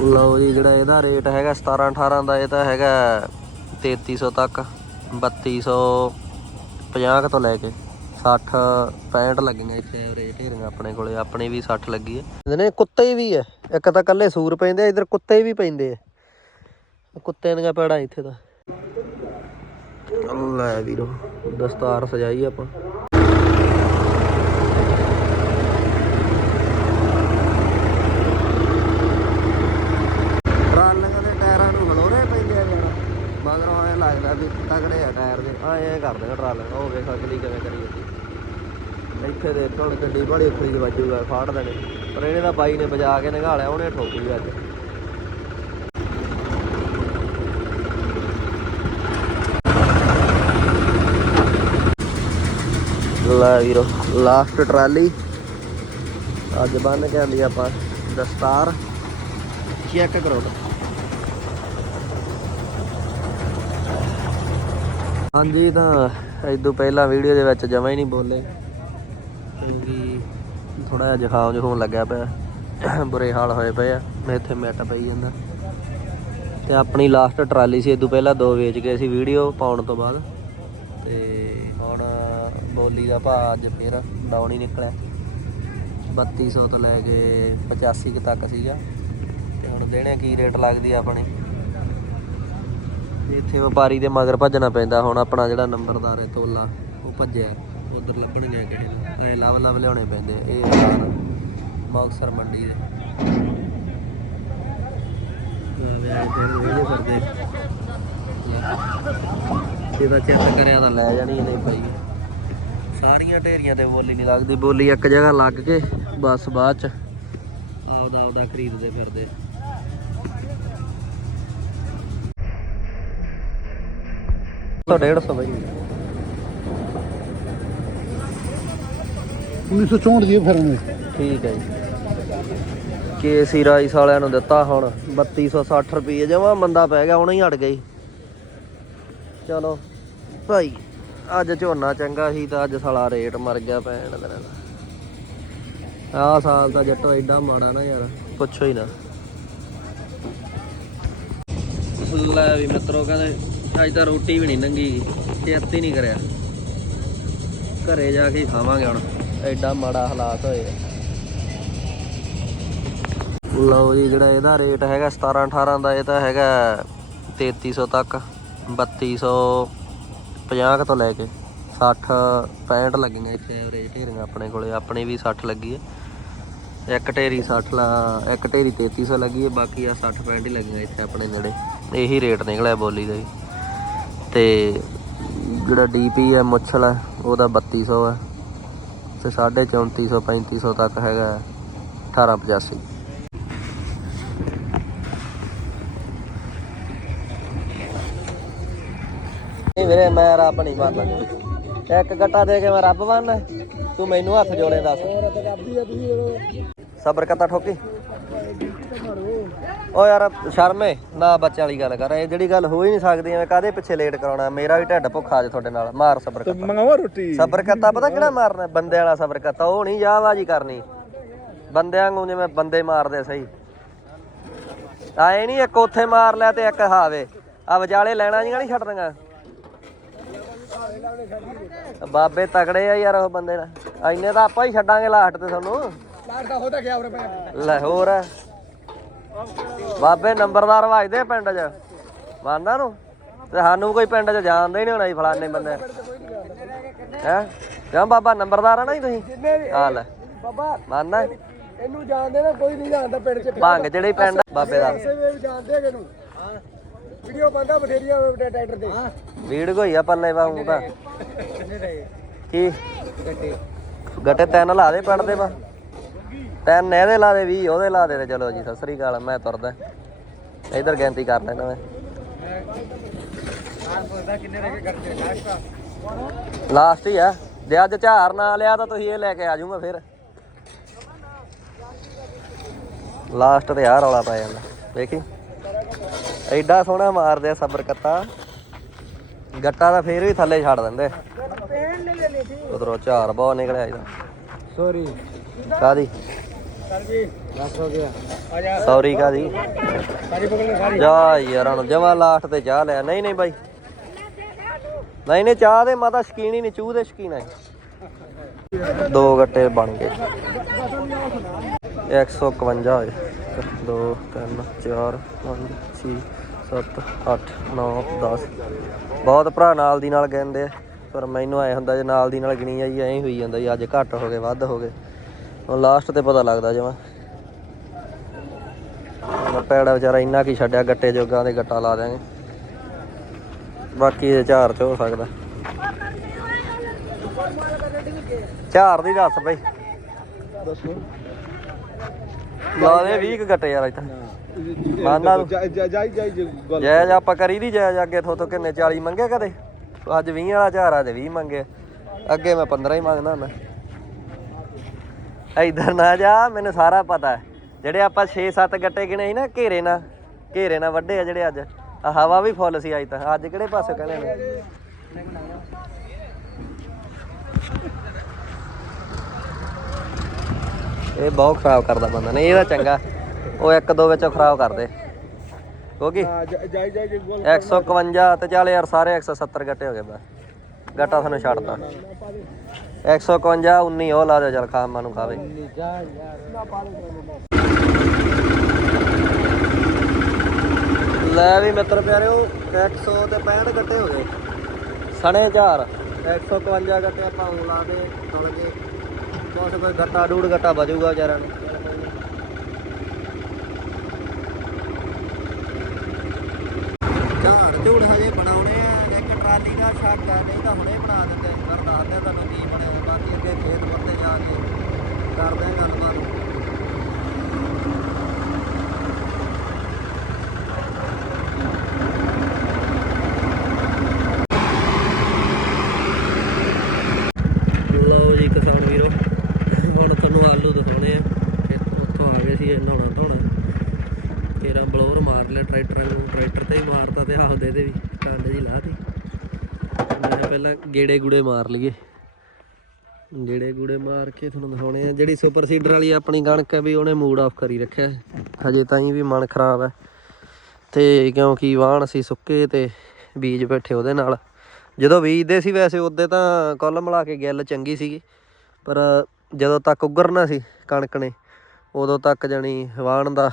ਲਓ ਜੀ ਜਿਹੜਾ ਇਹਦਾ ਰੇਟ ਹੈਗਾ 17 18 ਦਾ ਇਹ ਤਾਂ ਹੈਗਾ 3300 ਤੱਕ 3250 ਕੁ ਤੋਂ ਲੈ ਕੇ 60 65 ਲੱਗੀਆਂ ਇੱਥੇ ਰੇਟ ਢੇਰੀਆਂ ਆਪਣੇ ਕੋਲੇ ਆਪਣੀ ਵੀ 60 ਲੱਗੀ ਹੈ। ਇਹਨੇ ਕੁੱਤੇ ਵੀ ਹੈ ਇੱਕ ਤਾਂ ਕੱਲੇ ਸੂਰ ਪੈਂਦੇ ਆ, ਇੱਧਰ ਕੁੱਤੇ ਵੀ ਪੈਂਦੇ ਆ। ਕੁੱਤੇ ਦੀਆਂ ਪੈੜਾਂ ਇੱਥੇ ਤਾਂ। ਲੈ ਵੀਰੋ ਦਸਤਾਰ ਸਜਾਈ ਆਪਾਂ ਟਰਾਲੀਆਂ ਦੇ ਟਾਇਰਾਂ ਨੂੰ ਹਲੋਰੇ ਪੈਂਦੇ ਆ ਯਾਰ ਮਗਰੋਂ ਐ ਲੱਗਦਾ ਵੀ ਤਗੜੇ ਆ ਟਾਇਰ ਦੇ ਆ ਐ ਕਰ ਦੇਗਾ ਟਰਾਲੀਆਂ ਉਹ ਵੇਖ ਅਗਲੀ ਕਿਵੇਂ ਕਰੀ ਜਾਂਦੀ ਦੇ ਹੁਣ ਗੱਡੀ ਉੱਥੇ ਖਰੀਦ ਵੱਜੂਗਾ ਫਾੜ ਦੇਣੇ। ਪਰ ਇਹਨੇ ਤਾਂ ਬਾਈ ਨੇ ਵਜਾ ਕੇ ਨਿਗਾਲਿਆ ਉਹਨੇ ਠੋਕੀ ਅੱਜ। ਲੈ ਵੀਰੋ ਲਾਸਟ ਟਰਾਲੀ। ਅੱਜ ਬੰਨ ਕੇ ਆਂਦੀ ਆਪਾਂ ਦਸਤਾਰ। ਚੈੱਕ ਕਰੋ। ਹਾਂਜੀ, ਤਾਂ ਇਦੋਂ ਪਹਿਲਾਂ ਵੀਡੀਓ ਦੇ ਵਿੱਚ ਜਮਾ ਹੀ ਨਹੀਂ ਬੋਲੇ। ਕਿਉਂਕਿ ਥੋੜਾ ਜਿਹਾ ਜ਼ੁਕਾਮ ਜਿਹਾ ਹੋਣ ਲੱਗਿਆ ਪਿਆ। ਬੁਰੇ ਹਾਲ ਹੋਏ ਪਏ ਆ। ਮੈਂ ਇੱਥੇ ਮਿੱਟ ਪਈ ਜਾਂਦਾ। ਤੇ ਆਪਣੀ ਲਾਸਟ ਟਰਾਲੀ ਸੀ ਇਦੋਂ ਪਹਿਲਾਂ ਦੋ ਵੇਚ ਗਏ ਸੀ ਵੀਡੀਓ ਪਾਉਣ ਤੋਂ ਬਾਅਦ। ਤੇ ਹੁਣ ਬੋਲੀ ਦਾ ਭਾਅ ਅੱਜ ਫੇਰ ਡਾਊਨ ਹੀ ਨਿਕਲਿਆ। 3200 ਤੋਂ ਲੈ ਕੇ 85 ਤੱਕ ਸੀਗਾ। ਤੇ ਹੁਣ ਦੇਣੇ ਕੀ ਰੇਟ ਲੱਗਦੀ ਆ ਆਪਣੀ? ਇੱਥੇ ਵਪਾਰੀ ਦੇ ਮਗਰ ਭੱਜਣਾ ਪੈਂਦਾ। ਹੁਣ ਆਪਣਾ ਜਿਹੜਾ ਨੰਬਰਦਾਰ ਹੈ ਤੋਲਾ, ਉਹ ਭੱਜਿਆ। ਉਧਰ ਲੱਭਣਗੇ ਕਿਸੇ ਨੂੰ ਐ ਲਵ ਲਵ ਲਿਆਉਣੇ ਪੈਂਦੇ ਇਹ ਹਾਲ ਮੰਡੀ ਦੇ। ਵੇ ਵੇਲੇ ਕਰਿਆ ਤਾਂ ਲੈ ਜਾਣੀ ਨਹੀਂ ਪਈ ਸਾਰੀਆਂ ਢੇਰੀਆਂ ਤੇ ਬੋਲੀ ਨਹੀਂ ਲੱਗਦੀ। ਬੋਲੀ ਇੱਕ ਜਗ੍ਹਾ ਲੱਗ ਕੇ, ਬਸ ਬਾਅਦ ਚ ਆਪਦਾ ਆਪਦਾ ਖਰੀਦਦੇ ਫਿਰਦੇ। ਤਾਂ 150 ਬਈ 1964 ਦੀ ਫਿਰ ਉਹਨੇ। ਠੀਕ ਹੈ ਜੀ। ਕੇਸੀ ਰਾਈਸ ਵਾਲਿਆਂ ਨੂੰ ਦਿੱਤਾ ਹੁਣ 3260 ਰੁਪਏ ਜਮਾ ਮੰਦਾ ਪੈ ਗਿਆ, ਹੁਣ ਹੀ ਹਟ ਗਈ ਚਲੋ ਭਾਈ, ਅੱਜ ਝੋਨਾ ਚੰਗਾ ਸੀ ਤਾਂ ਅੱਜ ਸਾਲਾ ਰੇਟ ਮਰ ਗਿਆ ਭੈਣ ਦਾ। ਆਹ ਸਾਲ ਤਾਂ ਜੱਟੋ ਐਡਾ ਮਾੜਾ ਨਾ ਯਾਰ, ਪੁੱਛੋ ਹੀ ਨਾ। ਲੈ ਵੀ ਮਿੱਤਰੋ, ਕਹਿੰਦੇ ਅੱਜ ਤਾਂ ਰੋਟੀ ਵੀ ਨਹੀਂ ਨੰਗੀ ਚੇਤ ਹੀ ਨਹੀਂ ਕਰਿਆ। ਘਰੇ ਜਾ ਕੇ ਖਾਵਾਂਗੇ ਹੁਣ। ਐਡਾ ਮਾੜਾ ਹਾਲਾਤ ਹੋਏ। ਆ ਲਓ ਜੀ, ਜਿਹੜਾ ਇਹਦਾ ਰੇਟ ਹੈਗਾ 17 18 ਦਾ, ਇਹ ਤਾਂ ਹੈਗਾ 3300 ਤੱਕ 3250 ਕੁ ਤੋਂ ਲੈ ਕੇ 60 65 ਲੱਗੀਆਂ ਇੱਥੇ ਐਵਰੇਜ ਢੇਰੀਆਂ ਆਪਣੇ ਕੋਲੇ, ਆਪਣੀ ਵੀ 60 ਲੱਗੀ ਹੈ। ਇੱਕ ਢੇਰੀ 60 ਲਾ, ਇੱਕ ਢੇਰੀ 3300 ਲੱਗੀ ਹੈ, ਬਾਕੀ ਆ 60 65 ਹੀ ਲੱਗੀਆਂ ਇੱਥੇ ਆਪਣੇ ਨੇੜੇ। ਇਹੀ ਰੇਟ ਨਿਕਲਿਆ ਬੋਲੀ ਦਾ ਜੀ। ਤੇ ਜਿਹੜਾ ਡੀਪੀ ਹੈ ਮੁੱਛਲ ਹੈ, ਉਹਦਾ 3200 ਹੈ। ਤੇ 3450 3500 ਤੱਕ ਹੈਗਾ 1885 ਨਹੀਂ ਵੀਰੇ, ਮੈਂ ਰੱਬ ਨਹੀਂ ਮੰਨਦਾ। ਇੱਕ ਗੱਟਾ ਦੇ ਕੇ ਮੈਂ ਰੱਬ ਬਣਨਾ ਤੂੰ ਮੈਨੂੰ ਹੱਥ ਜੋੜੇ ਦੱਸ। ਸਬਰ ਕਰਤਾ ਠੋਕੀ। ਓ ਯਾਰ ਸ਼ਰਮੇ ਨਾ ਬੱਚਿਆਂ ਵਾਲੀ ਗੱਲ ਕਰ ਇਹ ਜਿਹੜੀ ਗੱਲ ਹੋ ਹੀ ਨਹੀਂ ਸਕਦੀ ਐਵੇਂ ਕਾਦੇ ਪਿੱਛੇ ਲੇਟ ਕਰਾਉਣਾ? ਮੇਰਾ ਵੀ ਢਿੱਡ ਭੁੱਖਾ ਜੇ ਤੁਹਾਡੇ ਨਾਲ। ਮਾਰ ਸਬਰ ਕਰਤਾ। ਮੰਗਾਵਾ ਰੋਟੀ। ਸਬਰ ਕਰਤਾ ਪਤਾ ਕਿਹੜਾ ਮਾਰਨਾ? ਬੰਦੇ ਵਾਲਾ ਸਬਰ ਕਰਤਾ। ਉਹ ਨਹੀਂ ਜਾਵਾਜੀ ਕਰਨੀ। ਬੰਦਿਆਂ ਨੂੰ ਜਿਵੇਂ ਬੰਦੇ ਮਾਰਦੇ ਸਹੀ। ਆਏ ਨਹੀਂ ਇੱਕ ਉੱਥੇ ਮਾਰ ਲਿਆ ਤੇ ਇੱਕ ਹਾਵੇ। ਆ ਵਿਚਾਲੇ ਲੈਣਾ ਜੀਆਂ ਨਹੀਂ ਛੱਡਣੀਆਂ ਬਾਬੇ ਤਕੜੇ ਆ ਯਾਰ ਉਹ ਬੰਦੇ ਨਾਲ। ਇੰਨੇ ਤਾਂ ਆਪਾਂ ਹੀ ਛੱਡਾਂਗੇ ਲਾਸਟ ਤੇ ਤੁਹਾਨੂੰ। ਲੈ ਹੋਰ ਬਾਬੇ ਨੰਬਰਦਾਰ ਵਜਦੇ ਆ ਪਿੰਡ 'ਚ। ਮੰਨਦਾ ਨੂੰ? ਤੇ ਸਾਨੂੰ ਕੋਈ ਪਿੰਡ 'ਚ ਜਾਣਦਾ ਹੀ ਨਹੀਂ ਹੋਣਾ ਜੀ ਫਲਾਣੇ ਬੰਦੇ। ਹੈ? ਕਿਉਂ ਬਾਬਾ ਨੰਬਰਦਾਰ ਆ ਨਾ ਜੀ ਤੁਸੀਂ? ਆ ਲੈ। ਬਾਬਾ ਮੰਨਦਾ? ਇਹਨੂੰ ਜਾਣਦੇ ਨਾ ਕੋਈ ਨਹੀਂ ਜਾਣਦਾ ਪਿੰਡ 'ਚ। ਭੰਗ ਜਿਹੜੇ ਪਿੰਡ ਬਾਬੇ ਦਾ। ਕਿਸੇ ਵੀ ਜਾਣਦੇ ਹੈਗੇ ਨੂੰ। ਵੀਡੀਓ ਬੰਦਾ ਬਥੇਰੀਆਂ ਟਰੈਕਟਰ ਤੇ। ਵੀੜ ਕੋਈ ਆ ਪੱਲੇ ਵਾਂਗੂ ਤਾਂ। ਕੀ? ਗੱਟੇ ਤਿੰਨ ਲਾ ਦੇ ਪੜਦੇ ਵਾ। ਤਿੰਨ ਇਹਦੇ ਲਾ ਦੇ 20 ਉਹਦੇ ਲਾ ਦੇ ਤੇ ਚਲੋ ਜੀ ਸਤਿ ਸ੍ਰੀ ਅਕਾਲ ਮੈਂ ਤੁਰਦਾ। ਇਧਰ ਗਿਣਤੀ ਕਰ ਲੈਣਾ ਮੈਂ। ਲਾਸਟ ਹੀ ਆ। ਜੇ ਅੱਜ ਝਾਰ ਨਾ ਲਿਆ ਤਾਂ ਤੁਸੀਂ ਇਹ ਲੈ ਕੇ ਆ ਜਾਊਗਾ ਫਿਰ। ਲਾਸਟ ਤੇ ਆਹ ਰੌਲਾ ਪੈ ਜਾਂਦਾ। ਵੇਖੀ। ਐਡਾ ਸੋਹਣਾ ਮਾਰਦੇ ਆ ਸਬਰ ਕੱਤਾ। ਗੱਟਾ ਤਾਂ ਫੇਰ ਵੀ ਥੱਲੇ ਛੱਡ ਦਿੰਦੇ। ਉਧਰੋਂ ਝਾਰ ਬਹੁਤ ਨਿਕਲਿਆ ਇਹਦਾ। ਸੌਰੀ ਕਾਦੀ ਚੱਲ ਸੌਰੀ ਕਾਦੀ। ਜਾ ਯਾਰ ਹੁਣ ਜਮਾ ਲਾਸਟ ਤੇ ਚਾਹ ਲਿਆ। ਨਹੀਂ ਨਹੀਂ ਬਾਈ। ਨਹੀਂ ਨਹੀਂ, ਚਾਹ ਦੇ ਮਾਤਾ ਸ਼ਕੀਨ ਹੀ ਨਹੀਂ, ਚੂਹ ਦੇ ਸ਼ਕੀਨ ਹੈ ਦੋ ਗੱਟੇ ਬਣ ਗਏ। 151 ਹੋਏ। 2 3 4 5 6 7 8 9 10 ਬਹੁਤ ਭਰਾ ਨਾਲ ਦੀ ਨਾਲ ਗਿਣਦੇ ਆ। ਪਰ ਮੈਨੂੰ ਐ ਹੁੰਦਾ ਜੇ ਨਾਲ ਦੀ ਨਾਲ ਗਿਣੀ ਜਾਈ ਐਂ ਹੋਈ ਜਾਂਦਾ ਜੀ, ਅੱਜ ਘੱਟ ਹੋ ਗਏ, ਵੱਧ ਹੋ ਗਏ। ਹੁਣ ਲਾਸਟ ਤੇ ਪਤਾ ਲੱਗਦਾ ਜਮਾ ਮੈਂ ਪੈੜਾ ਵਿਚਾਰਾ ਇੰਨਾ ਕੀ ਛੱਡਿਆ ਗੱਟੇ ਜੋਗਾਂ ਦੇ ਗੱਟਾ ਲਾ ਦਿਆਂਗੇ। ਬਾਕੀ ਇਹ ਝਾਰ ਚ ਹੋ ਸਕਦਾ। ਝਾਰ ਦੀ ਦੱਸ ਬਈ। ਦੱਸੋ। ਲਾ ਦੇ 20 ਕੁ ਗੱਟੇ ਯਾਰ ਇੱਥੇ। ਮਾਨਾ ਨੂੰ। ਜਾਈ ਜਾਈ ਜਾਈ ਗੱਲ ਜਾਇਜ਼ ਆਪਾਂ ਕਰੀ ਦੀ ਜਾਇਜ਼ ਅੱਗੇ ਥੋ ਥੋ ਕਿੰਨੇ 40 ਮੰਗੇ ਕਦੇ? ਅੱਜ 20 ਵਾਲਾ ਝਾਰ ਆ ਤੇ 20 ਮੰਗੇ। ਅੱਗੇ ਮੈਂ 15 ਹੀ ਮੰਗਦਾ ਹੁੰਦਾ। ਇਧਰ ਨਾ ਜਾ ਮੈਨੂੰ ਸਾਰਾ ਪਤਾ ਹੈ। ਜਿਹੜੇ ਆਪਾਂ 6-7 ਗੱਟੇ ਗਿਣੇ ਸੀ ਨਾ ਘੇਰੇ ਨਾਲ ਘੇਰੇ ਨਾਲ ਵੱਡੇ ਆ ਜਿਹੜੇ ਅੱਜ। ਆ ਹਵਾ ਵੀ ਫੁੱਲ ਸੀ ਅੱਜ ਤਾਂ। ਅੱਜ ਕਿਹੜੇ ਪਾਸੇ ਕਹਿੰਦੇ ਨੇ? ਇਹ ਬਹੁਤ ਖਰਾਬ ਕਰਦਾ ਬੰਦਾ। ਨੇ ਇਹਦਾ ਚੰਗਾ। ਉਹ ਇੱਕ ਦੋ ਵਿੱਚੋਂ ਖਰਾਬ ਕਰਦੇ ਕਿਉਂਕਿ ਜਾਈ ਜਾਈ ਗੱਲ 151 ਤੇ ਚੱਲ ਯਾਰ ਸਾਰੇ 170 ਗੱਟੇ ਹੋ ਗਏ ਬਸ। ਗੱਟਾ ਤੁਹਾਨੂੰ ਛੱਡਤਾ। 151 19 ਉਹ ਲਾ ਦੇ ਚੱਲ, ਖਾ ਮਾਨੂੰ ਖਾਵੇ। ਲੈ ਵੀ ਮਿੱਤਰ ਪਿਆਰਿਓ 100 ਤੇ 65 ਗੱਟੇ ਹੋ ਗਏ। ਸਣੇ ਚਾਰ। 151 ਗੱਟੇ ਆਪਾਂ ਉਹ ਲਾ ਦੇ ਤੁਰ ਕੇ ਕੁਛ ਕੋਈ ਗੱਟਾ ਡੂੜ ਗੱਟਾ ਬਜੂਗਾ ਵਿਚਾਰਿਆਂ ਨੂੰ। ਝਾੜ ਝੂੜ ਹਜੇ ਬਣਾਉਣੇ ਆ, ਇੱਕ ਟਰਾਲੀ ਦਾ ਛੱਡ ਨਹੀਂ ਤਾਂ ਹੁਣੇ ਬਣਾ ਦਿੰਦੇ। ਦੱਸਦੇ ਤੁਹਾਨੂੰ ਕੀ ਬਣਿਆ ਬਾਕੀ ਅੱਗੇ ਖੇਤ ਪੱਤੇ ਜਾ ਕੇ ਕਰਦੇ ਆ ਗੱਲਬਾਤ। ਲਓ ਜੀ ਕਿਸਾਨ ਵੀਰੋ, ਹੁਣ ਤੁਹਾਨੂੰ ਆਲੂ ਦਿਖਾਉਣੇ ਆ। ਉੱਥੋਂ ਆ ਗਏ ਸੀ, ਇਹ ਨਹਾਉਣਾ ਧੋਣਾ। ਤੇਰਾ ਬਲੋਰ ਮਾਰ ਲਿਆ, ਟਰੈਕਟਰਾਂ ਨੂੰ, ਟਰੈਕਟਰ ਤੇ ਹੀ ਮਾਰਤਾ ਤੇ ਆਹ ਦੇ ਵੀ, ਕੰਡ ਜੀ ਲਾਤੀ ਪਹਿਲਾਂ ਗੇੜੇ ਗੂੜੇ ਮਾਰ ਲਈਏ। ਗੇੜੇ ਗੂੜੇ ਮਾਰ ਕੇ ਤੁਹਾਨੂੰ ਦਿਖਾਉਣੇ ਆ। ਜਿਹੜੀ ਸੁਪਰ ਸੀਡਰ ਵਾਲੀ ਆਪਣੀ ਕਣਕ ਹੈ ਵੀ ਉਹਨੇ ਮੂਡ ਆਫ ਕਰੀ ਰੱਖਿਆ ਹਜੇ ਤਾਂ ਹੀ ਵੀ ਮਨ ਖਰਾਬ ਹੈ। ਤੇ ਕਿਉਂਕਿ ਵਾਹਣ ਸੀ ਸੁੱਕੇ ਤੇ ਬੀਜ ਬੈਠੇ ਉਹਦੇ ਨਾਲ। ਜਦੋਂ ਬੀਜਦੇ ਸੀ ਵੈਸੇ ਉਹਦੇ ਤਾਂ ਕੁੱਲ ਮਿਲਾ ਕੇ ਗਿੱਲ ਚੰਗੀ ਸੀਗੀ। ਪਰ ਜਦੋਂ ਤੱਕ ਉੱਗਰਨਾ ਸੀ ਕਣਕ ਨੇ, ਉਦੋਂ ਤੱਕ ਜਾਣੀ ਵਾਹਣ ਦਾ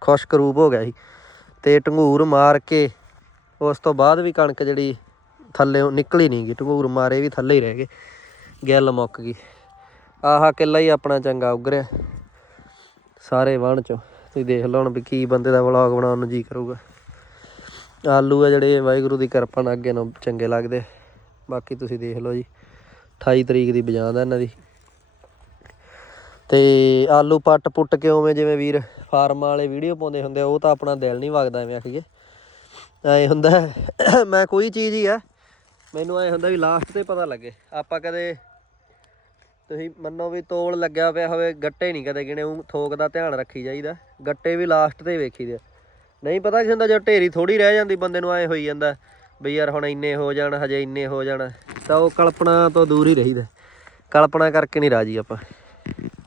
ਖੁਸ਼ਕ ਰੂਪ ਹੋ ਗਿਆ ਸੀ। ਤੇ ਢੰਗੂਰ ਮਾਰ ਕੇ ਉਸ ਤੋਂ ਬਾਅਦ ਵੀ ਕਣਕ ਜਿਹੜੀ ਥੱਲੇ ਨਿਕਲੀ ਨਹੀਂ ਗਈ, ਢੰਗੂਰ ਮਾਰੇ ਵੀ ਥੱਲੇ ਹੀ ਰਹਿ ਗਏ। ਗਿੱਲ ਮੁੱਕ ਗਈ। ਆਹਾ ਕਿੱਲਾ ਹੀ ਆਪਣਾ ਚੰਗਾ ਉੱਗਰਿਆ। ਸਾਰੇ ਵਾਹਣ ਚੋਂ। ਤੁਸੀਂ ਦੇਖ ਲਓ ਹੁਣ ਵੀ ਕੀ ਬੰਦੇ ਦਾ ਵਲੌਗ ਬਣਾਉਣ ਨੂੰ ਜੀ ਕਰੂਗਾ। ਆਲੂ ਆ ਜਿਹੜੇ, ਵਾਹਿਗੁਰੂ ਦੀ ਕਿਰਪਾ ਨਾਲ ਅੱਗੇ ਨੂੰ ਚੰਗੇ ਲੱਗਦੇ। ਬਾਕੀ ਤੁਸੀਂ ਦੇਖ ਲਓ ਜੀ 28 ਤਰੀਕ ਦੀ ਬਜਾਂਦਾ ਇਹਨਾਂ ਦੀ। ਤੇ ਆਲੂ ਪੱਟ ਪੁੱਟ ਕੇ ਉਵੇਂ ਜਿਵੇਂ ਵੀਰ ਫਾਰਮ ਵਾਲੇ ਵੀਡੀਓ ਪਾਉਂਦੇ ਹੁੰਦੇ ਉਹ ਤਾਂ ਆਪਣਾ ਦਿਲ ਨਹੀਂ ਵਗਦਾ ਐਵੇਂ ਆਖੀਏ। ਐ ਹੁੰਦਾ, ਮੈਂ ਕੋਈ ਚੀਜ਼ ਹੀ ਆ ਮੈਨੂੰ ਐ ਹੁੰਦਾ ਵੀ ਲਾਸਟ ਤੇ ਪਤਾ ਲੱਗੇ। ਆਪਾਂ ਕਦੇ ਤੁਸੀਂ ਮੰਨੋ ਵੀ ਤੋਲ ਲੱਗਿਆ ਪਿਆ ਹੋਵੇ, ਗੱਟੇ ਨਹੀਂ ਕਦੇ ਗਿਣੇ ਉਹ ਥੋਕ ਦਾ ਧਿਆਨ ਰੱਖੀ ਜਾਈਦਾ। ਗੱਟੇ ਵੀ ਲਾਸਟ ਤੇ ਵੇਖੀਦੇ ਆ। ਨਹੀਂ ਪਤਾ ਕੀ ਹੁੰਦਾ, ਜੇ ਢੇਰੀ ਥੋੜੀ ਰਹਿ ਜਾਂਦੀ, ਬੰਦੇ ਨੂੰ ਐ ਹੋਈ ਜਾਂਦਾ ਵੀ ਯਾਰ ਹੁਣ ਇੰਨੇ ਹੋ ਜਾਣ, ਹਜੇ ਇੰਨੇ ਹੋ ਜਾਣ, ਤਾਂ ਉਹ ਕਲਪਨਾ ਤੋਂ ਦੂਰ ਹੀ ਰਹੀਦਾ। ਕਲਪਨਾ ਕਰਕੇ ਨਹੀਂ ਰਾਜੀ ਆਪਾਂ।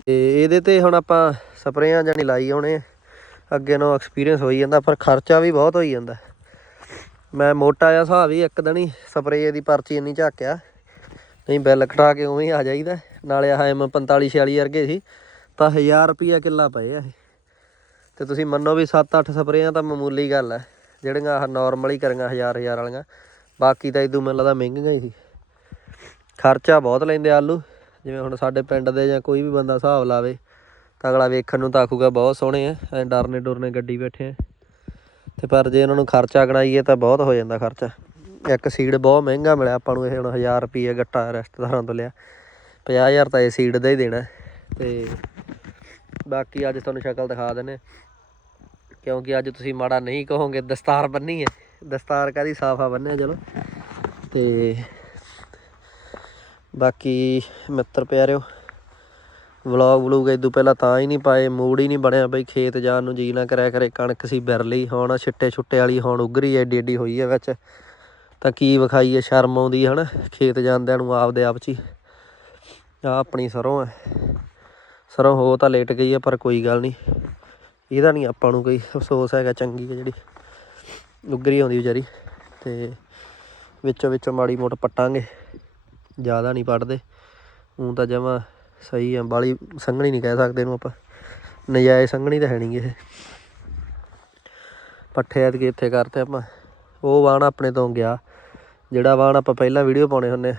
ਤੇ ਇਹਦੇ ਤੇ ਹੁਣ ਆਪਾਂ ਸਪਰੇਆਂ ਜਾਨੀ ਲਾਈ ਆਉਣੇ ਅੱਗੇ ਨੂੰ ਐਕਸਪੀਰੀਅੰਸ ਹੋਈ ਜਾਂਦਾ, ਪਰ ਖਰਚਾ ਵੀ ਬਹੁਤ ਹੋਈ ਜਾਂਦਾ। ਮੈਂ ਮੋਟਾ ਜਿਹਾ ਹਿਸਾਬ ਹੀ ਇੱਕ ਦਿਨ ਹੀ ਸਪਰੇਅ ਦੀ ਪਰਚੀ ਇੰਨੀ ਝਾਕਿਆ। ਨਹੀਂ, ਬਿੱਲ ਕਟਾ ਕੇ ਉਵੇਂ ਹੀ ਆ ਜਾਈਦਾ। ਨਾਲੇ ਆਹ ਐਮ 45 46 ਵਰਗੇ ਸੀ, ਤਾਂ 1000 ਰੁਪਿਆ ਕਿੱਲਾ ਪਏ ਆ ਇਹ। ਤੇ ਤੁਸੀਂ ਮੰਨੋ ਵੀ 7-8 ਸਪਰੇਆਂ ਤਾਂ ਮਾਮੂਲੀ ਗੱਲ ਹੈ ਜਿਹੜੀਆਂ ਆਹ ਨਾਰਮਲ ਹੀ ਕਰੀਆਂ 1000 1000 ਵਾਲੀਆਂ, ਬਾਕੀ ਤਾਂ ਇਦੋਂ ਮੈਨੂੰ ਲੱਗਦਾ ਮਹਿੰਗੀਆਂ ਹੀ ਸੀ। ਖਰਚਾ ਬਹੁਤ ਲੈਂਦੇ ਆਲੂ। ਜਿਵੇਂ ਹੁਣ ਸਾਡੇ ਪਿੰਡ ਦੇ ਜਾਂ ਕੋਈ ਵੀ ਬੰਦਾ ਹਿਸਾਬ ਲਾਵੇ, ਤਾਂ ਅਗਲਾ ਵੇਖਣ ਨੂੰ ਤਾਂ ਆਖੂਗਾ ਬਹੁਤ ਸੋਹਣੇ ਆ, ਐ ਡਰਨੇ ਡੁਰਨੇ ਗੱਡੀ ਬੈਠੇ ਆ। ਤੇ ਪਰ ਜੇ ਇਹਨਾਂ ਨੂੰ ਖਰਚਾ ਗਣਾਈਏ ਤਾਂ ਬਹੁਤ ਹੋ ਜਾਂਦਾ ਖਰਚਾ। ਇੱਕ ਸੀਡ ਬਹੁਤ ਮਹਿੰਗਾ ਮਿਲਿਆ ਆਪਾਂ ਨੂੰ ਇਹ ਹੁਣ 1000 ਰੁਪਏ ਗੱਟਾ ਰਿਸ਼ਤੇਦਾਰਾਂ ਤੋਂ ਲਿਆ। 50000 ਤਾਂ ਇਹ ਸੀਡ ਦਾ ਹੀ ਦੇਣਾ। ਤੇ ਬਾਕੀ ਅੱਜ ਤੁਹਾਨੂੰ ਸ਼ਕਲ ਦਿਖਾ ਦਿੰਨੇ ਕਿਉਂਕਿ ਅੱਜ ਤੁਸੀਂ ਮਾੜਾ ਨਹੀਂ ਕਹੋਗੇ, ਦਸਤਾਰ ਬੰਨੀ ਹੈ। ਦਸਤਾਰ ਕਾਦੀ ਸਾਫਾ ਬੰਨਿਆ ਚਲੋ। ਤੇ ਬਾਕੀ ਮਿੱਤਰ ਪਿਆਰਿਓ ਵਲੌਗ ਵਲੂਗ ਇਦੋਂ ਪਹਿਲਾਂ ਤਾਂ ਹੀ ਨਹੀਂ ਪਾਏ, ਮੂਡ ਹੀ ਨਹੀਂ ਬਣਿਆ ਬਈ ਖੇਤ ਜਾਣ ਨੂੰ, ਜੀ ਨਾ ਕਰਿਆ ਕਰੇ, ਕਣਕ ਸੀ ਬਿਰਲੀ, ਹੁਣ ਛਿੱਟੇ ਛੁੱਟੇ ਵਾਲੀ ਹੁਣ ਉਗਰੀ ਐਡੀ ਐਡੀ ਹੋਈ ਹੈ ਵਿੱਚ। ਤਾਂ ਕੀ ਵਿਖਾਈਏ, ਸ਼ਰਮ ਆਉਂਦੀ ਹੈ ਹਨਾ, ਖੇਤ ਜਾਂਦਿਆਂ ਨੂੰ ਆਪਦੇ ਆਪ 'ਚ ਹੀ। ਆ ਆਪਣੀ ਸਰੋਂ ਹੈ ਸਰੋਂ ਹੋ ਤਾਂ ਲੇਟ ਗਈ ਹੈ ਪਰ ਕੋਈ ਗੱਲ ਨਹੀਂ। ਇਹਦਾ ਨਹੀਂ ਆਪਾਂ ਨੂੰ ਕੋਈ ਅਫਸੋਸ ਹੈਗਾ ਚੰਗੀ ਹੈ ਜਿਹੜੀ। ਉਗਰੀ ਆਉਂਦੀ ਵਿਚਾਰੀ, ਤੇ ਵਿੱਚੋਂ ਵਿੱਚੋਂ ਮਾੜੀ ਮੋਟ ਪੱਟਾਂਗੇ। ਜ਼ਿਆਦਾ ਨਹੀਂ ਪੜਦੇ ਉਂ ਤਾਂ ਜਮਾ ਸਹੀ ਆ ਬਾਲੀ ਸੰਘਣੀ ਨਹੀਂ ਕਹਿ ਸਕਦੇ ਇਹਨੂੰ ਆਪਾਂ। ਨਜਾਇਜ਼ ਸੰਘਣੀ ਤਾਂ ਹੈ ਨਹੀਂ ਇਹ। ਪੱਠੇ ਐਤਕੀ ਇੱਥੇ ਕਰਤੇ ਆਪਾਂ। ਉਹ ਵਾਣ ਆਪਣੇ ਤੋਂ ਗਿਆ। ਜਿਹੜਾ ਵਾਣ ਆਪਾਂ ਪਹਿਲਾਂ ਵੀਡੀਓ ਪਾਉਣੇ ਹੁੰਨੇ ਆ,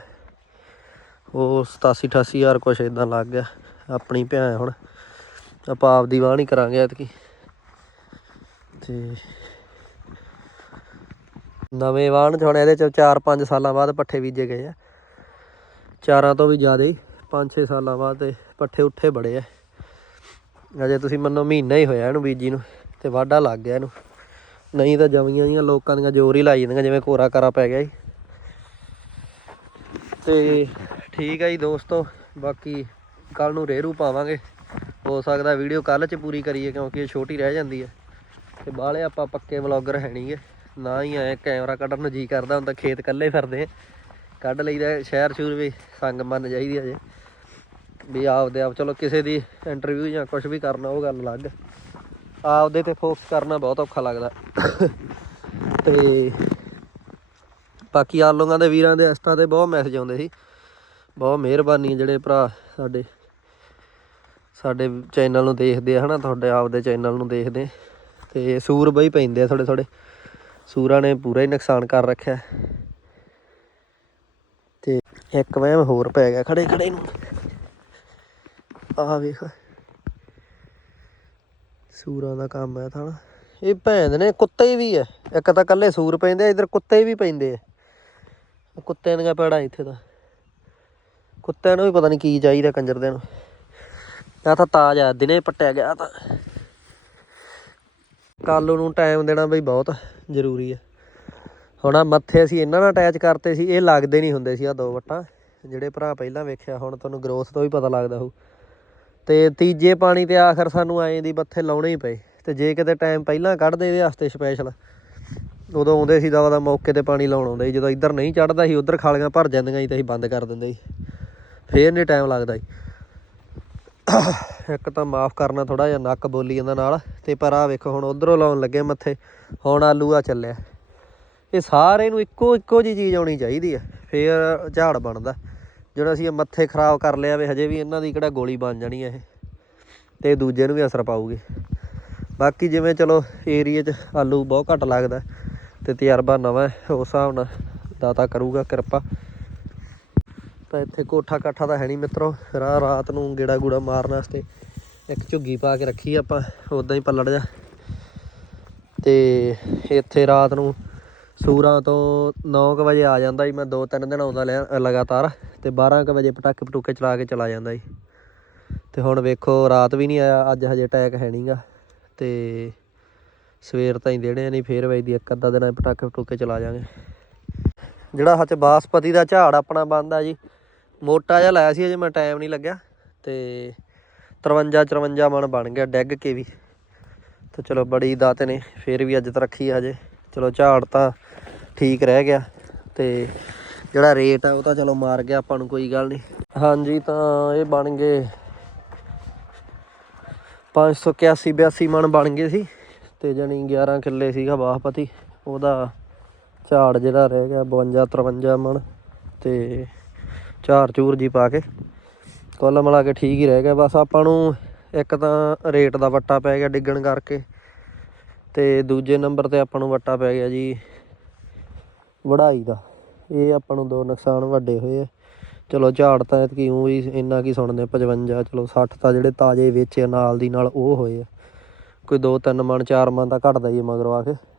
ਉਹ 87 88 ਹਜ਼ਾਰ ਕੁਛ ਇਦਾਂ ਲੱਗ ਗਿਆ। ਆਪਣੀ ਭੈਣ ਹੁਣ। ਆਪਾਂ ਆਪਦੀ ਵਾਹ ਹੀ ਕਰਾਂਗੇ ਐਤਕੀ। ਤੇ ਨਵੇਂ ਵਾਹਣ ਚ ਹੁਣ ਇਹਦੇ ਚ 4-5 ਸਾਲਾਂ ਬਾਅਦ ਪੱਠੇ ਬੀਜੇ ਗਏ ਆ। ਚਾਰਾਂ ਤੋਂ ਵੀ ਜ਼ਿਆਦਾ 5-6 ਸਾਲਾਂ ਬਾਅਦ ਤੇ ਪੱਠੇ ਉੱਠੇ ਬੜੇ ਆ। ਅਜੇ ਤੁਸੀਂ ਮੰਨੋ ਮਹੀਨਾ ਹੀ ਹੋਇਆ ਇਹਨੂੰ ਬੀਜੀ ਨੂੰ ਤੇ ਵਾਢਾ ਲੱਗ ਗਿਆ ਇਹਨੂੰ। ਨਹੀਂ ਤਾਂ ਜਮੀਆਂ ਜੀਆਂ ਲੋਕਾਂ ਦੀਆਂ ਜ਼ੋਰ ਹੀ ਲਾਈ ਜਾਂਦੀਆਂ, ਜਿਵੇਂ ਕੋਰਾ ਕਰਾ ਪੈ ਗਿਆ ਜੀ। ਤੇ ਠੀਕ ਹੈ ਜੀ ਦੋਸਤੋ, ਬਾਕੀ ਕੱਲ ਨੂੰ ਰੇਰੂ ਪਾਵਾਂਗੇ। ਹੋ ਸਕਦਾ ਵੀਡੀਓ ਕੱਲ ਚ ਪੂਰੀ ਕਰੀਏ ਕਿਉਂਕਿ ਇਹ ਛੋਟੀ ਰਹਿ ਜਾਂਦੀ ਹੈ ਤੇ ਬਾਹਲੇ ਆਪਾਂ ਪੱਕੇ ਵਲੌਗਰ ਹੈ ਨਹੀਂਗੇ ਨਾ ਹੀ ਐ ਕੈਮਰਾ ਕੱਢਣ ਨੂੰ ਜੀ ਕਰਦਾ ਹੁੰਦਾ, ਖੇਤ ਕੱਲੇ ਫਿਰਦੇ ਆ। ਕੱਢ ਲਈਦਾ ਸ਼ਹਿਰ ਸ਼ੂਰ ਵੀ, ਸੰਗ ਮੰਨ ਜਾਈਦੀ ਅਜੇ ਵੀ ਆਪਦੇ ਆਪ ਚਲੋ ਕਿਸੇ ਦੀ ਇੰਟਰਵਿਊ ਜਾਂ ਕੁਝ ਵੀ ਕਰਨਾ ਉਹ ਗੱਲ ਅਲੱਗ। ਆਪਦੇ ਤੇ ਫੋਕਸ ਕਰਨਾ ਬਹੁਤ ਔਖਾ ਲੱਗਦਾ। ਤੇ ਬਾਕੀ ਆਲੋਂਗਾ ਦੇ ਵੀਰਾਂ ਦੇ ਇੰਸਟਾ ਤੇ ਬਹੁਤ ਮੈਸੇਜ ਆਉਂਦੇ ਸੀ। ਬਹੁਤ ਮਿਹਰਬਾਨੀ ਜਿਹੜੇ ਭਰਾ ਸਾਡੇ ਸਾਡੇ ਚੈਨਲ ਨੂੰ ਦੇਖਦੇ ਆ ਹਨਾ, ਤੁਹਾਡੇ ਆਪਦੇ ਚੈਨਲ ਨੂੰ ਦੇਖਦੇ। ਤੇ ਸੂਰ ਬਈ ਪੈਂਦੇ ਆ ਥੋੜੇ ਥੋੜੇ ਸੂਰਾਂ ਨੇ ਪੂਰਾ ਹੀ ਨੁਕਸਾਨ ਕਰ ਰੱਖਿਆ। ਤੇ ਇੱਕ ਵਹਿਮ ਹੋਰ ਪੈ ਗਿਆ ਖੜੇ ਖੜੇ ਨੂੰ। ਆਹ ਵੇਖ। ਸੂਰਾਂ ਦਾ ਕੰਮ ਹੈ ਤਾਂ ਇਹ ਭੈਣ ਨੇ ਕੁੱਤੇ ਵੀ ਐ ਇੱਕ ਤਾਂ ਕੱਲੇ ਸੂਰ ਪੈਂਦੇ ਆ, ਇਧਰ ਕੁੱਤੇ ਵੀ ਪੈਂਦੇ ਆ। ਕੁੱਤਿਆਂ ਦੀਆਂ ਪੈੜਾਂ ਇੱਥੇ ਤਾਂ। ਕੁੱਤਿਆਂ ਨੂੰ ਵੀ ਪਤਾ ਨਹੀਂ ਕੀ ਚਾਹੀਦਾ ਕੰਜਰ ਦੇ ਨੂੰ। ਆ ਤਾਂ ਤਾਜ ਆ, ਦਿਨੇ ਪੱਟਿਆ ਗਿਆ ਤਾਂ। ਕੱਲ ਨੂੰ ਟਾਈਮ ਦੇਣਾ ਬਈ ਬਹੁਤ ਜ਼ਰੂਰੀ ਹੈ। ਹੁਣ ਆ ਮੱਥੇ ਅਸੀਂ ਇਹਨਾਂ ਨਾਲ ਅਟੈਚ ਕਰਤੇ ਸੀ, ਇਹ ਲੱਗਦੇ ਨਹੀਂ ਹੁੰਦੇ ਸੀ ਆ ਦੋ ਵੱਟਾਂ। ਜਿਹੜੇ ਭਰਾ ਪਹਿਲਾਂ ਵੇਖਿਆ, ਹੁਣ ਤੁਹਾਨੂੰ ਗਰੋਥ ਤੋਂ ਵੀ ਪਤਾ ਲੱਗਦਾ ਹੋਊ। ਤੇ ਤੀਜੇ ਪਾਣੀ ਤੇ ਆਖਰ ਸਾਨੂੰ ਐਂ ਦੀ ਮੱਥੇ ਲਾਉਣੇ ਹੀ ਪਏ ਤੇ ਜੇ ਕਿਤੇ ਟਾਈਮ ਪਹਿਲਾਂ ਕੱਢਦੇ ਇਹਦੇ ਵਾਸਤੇ ਸਪੈਸ਼ਲ ਉਦੋਂ ਆਉਂਦੇ ਸੀ ਦਵਾ ਦਾ ਮੌਕੇ ਤੇ ਪਾਣੀ ਲਾਉਣ ਆਉਂਦੇ ਸੀ, ਜਦੋਂ ਇੱਧਰ ਨਹੀਂ ਚੜਦਾ ਸੀ, ਉੱਧਰ ਖਾਲੀਆਂ ਭਰ ਜਾਂਦੀਆਂ ਸੀ ਤੇ ਅਸੀਂ ਬੰਦ ਕਰ ਦਿੰਦੇ ਸੀ। ਫੇਰ ਨਹੀਂ ਟਾਈਮ ਲੱਗਦਾ ਸੀ। ਇੱਕ ਤਾਂ ਮਾਫ ਕਰਨਾ ਥੋੜਾ ਜਿਹਾ ਨੱਕ ਬੋਲੀ ਜਾਂਦਾ ਨਾਲ, ਤੇ ਪਰ ਆ ਵੇਖੋ ਹੁਣ ਉਧਰੋਂ ਲਾਉਣ ਲੱਗੇ ਮੱਥੇ, ਹੁਣ ਆਲੂ ਆ ਚੱਲਿਆ। ਇਹ ਸਾਰੇ ਨੂੰ ਇੱਕੋ ਇੱਕੋ ਜੀ ਚੀਜ਼ ਆਉਣੀ ਚਾਹੀਦੀ ਹੈ ਫੇਰ ਝਾੜ ਬਣਦਾ। ਜਿਹੜਾ ਅਸੀਂ ਮੱਥੇ ਖਰਾਬ ਕਰ ਲਿਆ ਵੇ, ਹਜੇ ਵੀ ਇਹਨਾਂ ਦੀ ਕਿਹੜਾ ਗੋਲੀ ਬਣ ਜਾਣੀ ਇਹ। ਤੇ ਦੂਜੇ ਨੂੰ ਵੀ ਅਸਰ ਪਾਊਗੀ। ਬਾਕੀ ਜਿਵੇਂ ਚਲੋ, ਏਰੀਏ 'ਚ ਆਲੂ ਬਹੁਤ ਘੱਟ ਲੱਗਦਾ ਤੇ ਤਜਰਬਾ ਨਵਾਂ ਉਸ ਹਿਸਾਬ ਨਾਲ ਦਾਤਾ ਕਰੂਗਾ ਕਿਰਪਾ। ਤਾਂ ਇੱਥੇ ਕੋਠਾ ਕਾਠਾ ਤਾਂ ਹੈ ਨਹੀਂ ਮਿੱਤਰੋ ਫਿਰ ਰਾਤ ਨੂੰ ਗੇੜਾ ਗੂੜਾ ਮਾਰਨ ਵਾਸਤੇ ਇੱਕ ਝੁੱਗੀ ਪਾ ਕੇ ਰੱਖੀ ਆਪਾਂ ਉਦਾਂ ਹੀ ਪੱਲੜ ਜਾ। ਤੇ ਇੱਥੇ ਰਾਤ ਨੂੰ ਸੂਰਾਂ ਤੋਂ 9:00 ਵਜੇ ਆ ਜਾਂਦਾ ਜੀ, ਮੈਂ ਦੋ ਤਿੰਨ ਦਿਨ ਆਉਂਦਾ ਲਿਆ, ਲਗਾਤਾਰ। ਤੇ 12:00 ਵਜੇ ਪਟਾਕੇ ਪਟੂਕੇ ਚਲਾ ਕੇ ਚਲਾ ਜਾਂਦਾ ਜੀ ਤੇ ਹੁਣ ਵੇਖੋ, ਰਾਤ ਵੀ ਨਹੀਂ ਆਇਆ, ਅੱਜ ਹਜੇ ਅਟੈਕ ਹੈ ਨਹੀਂਗਾ ਤੇ ਸਵੇਰ ਤਾਈਂ ਦੇਣੇ ਨਹੀਂ ਫੇਰ ਵਜਦੀ, ਇੱਕ ਅੱਧਾ ਦਿਨ ਪਟਾਕੇ ਪਟੂਕੇ ਚਲਾ ਜਾਾਂਗੇ। ਜਿਹੜਾ ਹੱਥ ਬਾਸਪਤੀ ਦਾ ਝਾੜ ਆਪਣਾ ਬੰਦਾ ਜੀ, ਮੋਟਾ ਜਿਹਾ ਲਾਇਆ ਸੀ ਅਜੇ ਮੈਂ ਟਾਈਮ ਨਹੀਂ ਲੱਗਿਆ। ਤੇ 53 54 ਮਣ ਬਣ ਗਿਆ, ਡੈਗ ਕੇ ਵੀ। ਤੇ ਚਲੋ ਬੜੀ ਦਾਤ ਨੇ, ਫੇਰ ਵੀ ਅੱਜ ਤਾਂ ਰੱਖੀ ਆ ਹਜੇ। ਚਲੋ ਝਾੜ ਤਾਂ ਠੀਕ ਰਹਿ ਗਿਆ। ਤੇ ਜਿਹੜਾ ਰੇਟ ਆ, ਉਹ ਤਾਂ ਚਲੋ ਮਾਰ ਗਿਆ ਆਪਾਂ ਨੂੰ, ਕੋਈ ਗੱਲ ਨਹੀਂ। ਹਾਂਜੀ, ਤਾਂ ਇਹ ਬਣ ਗਏ 581 82 ਮਣ ਬਣ ਗਏ ਸੀ ਤੇ ਜਣੀ 11 ਕਿੱਲੇ ਸੀਗਾ ਬਾਸਪਤੀ ਉਹਦਾ ਝਾੜ ਜਿਹੜਾ ਰਹਿ ਗਿਆ 52 53 ਮਣ ਤੇ ਝਾਰ ਚੂਰ ਜੀ ਪਾ ਕੇ। ਕੁੱਲ ਮਿਲਾ ਕੇ ਠੀਕ ਹੀ ਰਹਿ ਗਿਆ। ਬਸ ਆਪਾਂ ਨੂੰ ਇੱਕ ਤਾਂ ਰੇਟ ਦਾ ਵੱਟਾ ਪੈ ਗਿਆ ਡਿੱਗਣ ਕਰਕੇ ਤੇ ਦੂਜੇ ਨੰਬਰ ਤੇ ਆਪਾਂ ਨੂੰ ਵੱਟਾ ਪੈ ਗਿਆ ਜੀ ਵਢਾਈ ਦਾ। ਇਹ ਆਪਾਂ ਨੂੰ ਦੋ ਨੁਕਸਾਨ ਵੱਡੇ ਹੋਏ ਆ। ਚਲੋ ਝਾੜ ਤਾਂ ਐਤਕੀ ਊਂ ਵੀ ਇੰਨਾ ਕੀ ਸੁਣਦੇ 55 ਚਲੋ 60 ਤਾਂ ਜਿਹੜੇ ਤਾਜ਼ੇ ਵੇਚੇ ਆ, ਨਾਲ ਦੀ ਨਾਲ ਉਹ ਹੋਏ ਆ। ਕੋਈ ਦੋ ਤਿੰਨ ਮਣ, ਚਾਰ ਮਣ ਤਾਂ ਘਟਦਾ ਹੀ ਮਗਰੋਂ ਆ ਕੇ।